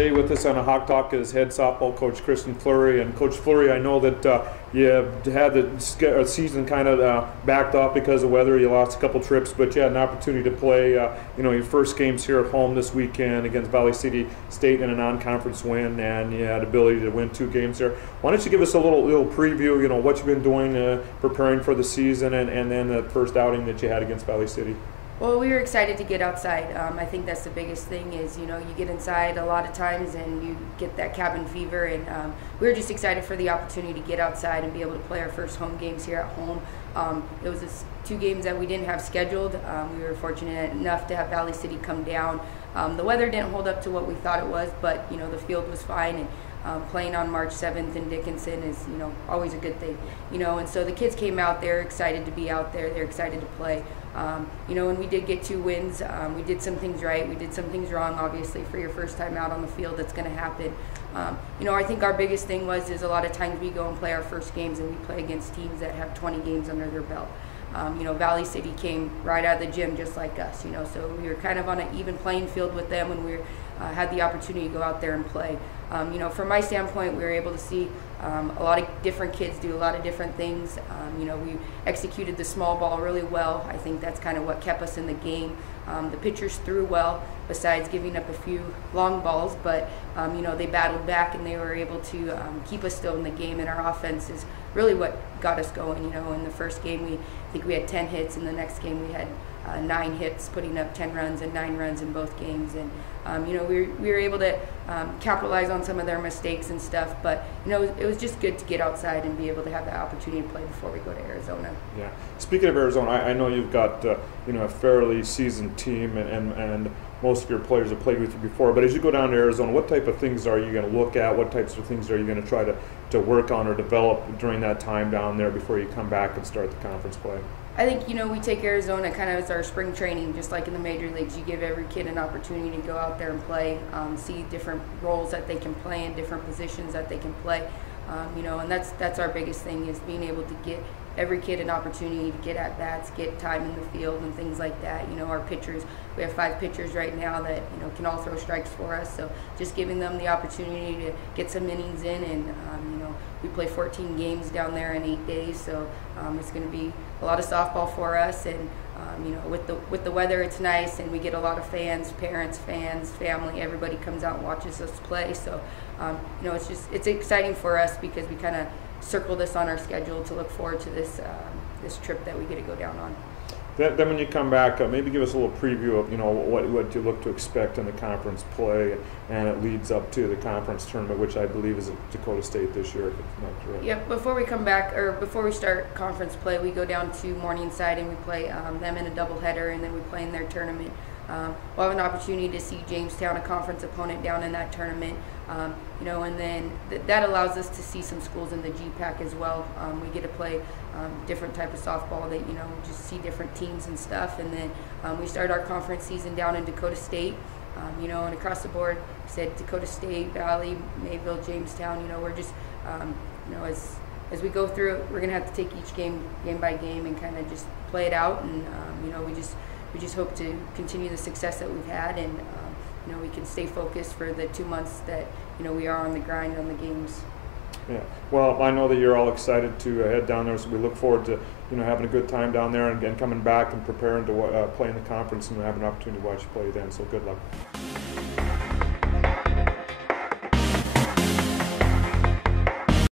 Today with us on a Hawk Talk is head softball coach Kristen Fleury. And Coach Fleury, I know that you had the season kind of backed off because of weather. You lost a couple trips, but you had an opportunity to play your first games here at home this weekend against Valley City State in a non-conference win, and you had ability to win 2 games there. Why don't you give us a little preview, what you've been doing preparing for the season and then the first outing that you had against Valley City? Well, we were excited to get outside. I think that's the biggest thing is, you get inside a lot of times and you get that cabin fever, and we were just excited for the opportunity to get outside and be able to play our first home games here at home. It was 2 games that we didn't have scheduled. We were fortunate enough to have Valley City come down. The weather didn't hold up to what we thought it was, but the field was fine, and playing on March 7th in Dickinson is always a good thing. And so the kids came out, they're excited to be out there, they're excited to play. And we did get 2 wins. We did some things right, we did some things wrong. Obviously, for your first time out on the field, that's going to happen. I think our biggest thing is a lot of times we go and play our first games and we play against teams that have 20 games under their belt. Valley City came right out of the gym just like us, so we were kind of on an even playing field with them when we had the opportunity to go out there and play. From my standpoint, we were able to see a lot of different kids do a lot of different things. We executed the small ball really well. I think that's kind of what kept us in the game. The pitchers threw well, besides giving up a few long balls, but they battled back and they were able to keep us still in the game, and our offense is really what got us going. In the first game, I think we had 10 hits. In the next game, we had 9 hits, putting up 10 runs and 9 runs in both games. And we were able to capitalize on some of their mistakes and stuff, but it was just good to get outside and be able to have that opportunity to play before we go to Arizona. Yeah. Speaking of Arizona, I know you've got a fairly seasoned team, and most of your players have played with you before. But as you go down to Arizona, what type of things are you going to look at? What types of things are you going to try to work on or develop during that time down there before you come back and start the conference play? I think, we take Arizona kind of as our spring training, just like in the major leagues. You give every kid an opportunity to go out there and play, see different roles that they can play in, different positions that they can play. And that's our biggest thing, is being able to get every kid an opportunity to get at bats, get time in the field and things like that. Our pitchers, we have 5 pitchers right now that can all throw strikes for us, so just giving them the opportunity to get some innings in, and we play 14 games down there in 8 days, so it's going to be a lot of softball for us. And with the weather, it's nice, and we get a lot of fans, parents, fans, family. Everybody comes out and watches us play, so it's exciting for us because we kind of circle this on our schedule to look forward to this trip that we get to go down on. Then when you come back, maybe give us a little preview of what you look to expect in the conference play, and it leads up to the conference tournament, which I believe is at Dakota State this year, if it's not correct. Yeah, before we come back, or before we start conference play, we go down to Morningside and we play them in a doubleheader, and then we play in their tournament. We'll have an opportunity to see Jamestown, a conference opponent, down in that tournament. And then that allows us to see some schools in the GPAC as well. We get to play different type of softball that, just see different teams and stuff. And then we start our conference season down in Dakota State, and across the board, we said Dakota State, Valley, Mayville, Jamestown. We're just, as we go through it, we're going to have to take each game by game and kind of just play it out. And, we just hope to continue the success that we've had, and we can stay focused for the 2 months that we are on the grind on the games. Yeah. Well, I know that you're all excited to head down there, so we look forward to having a good time down there and coming back and preparing to play in the conference and having an opportunity to watch you play then. So good luck.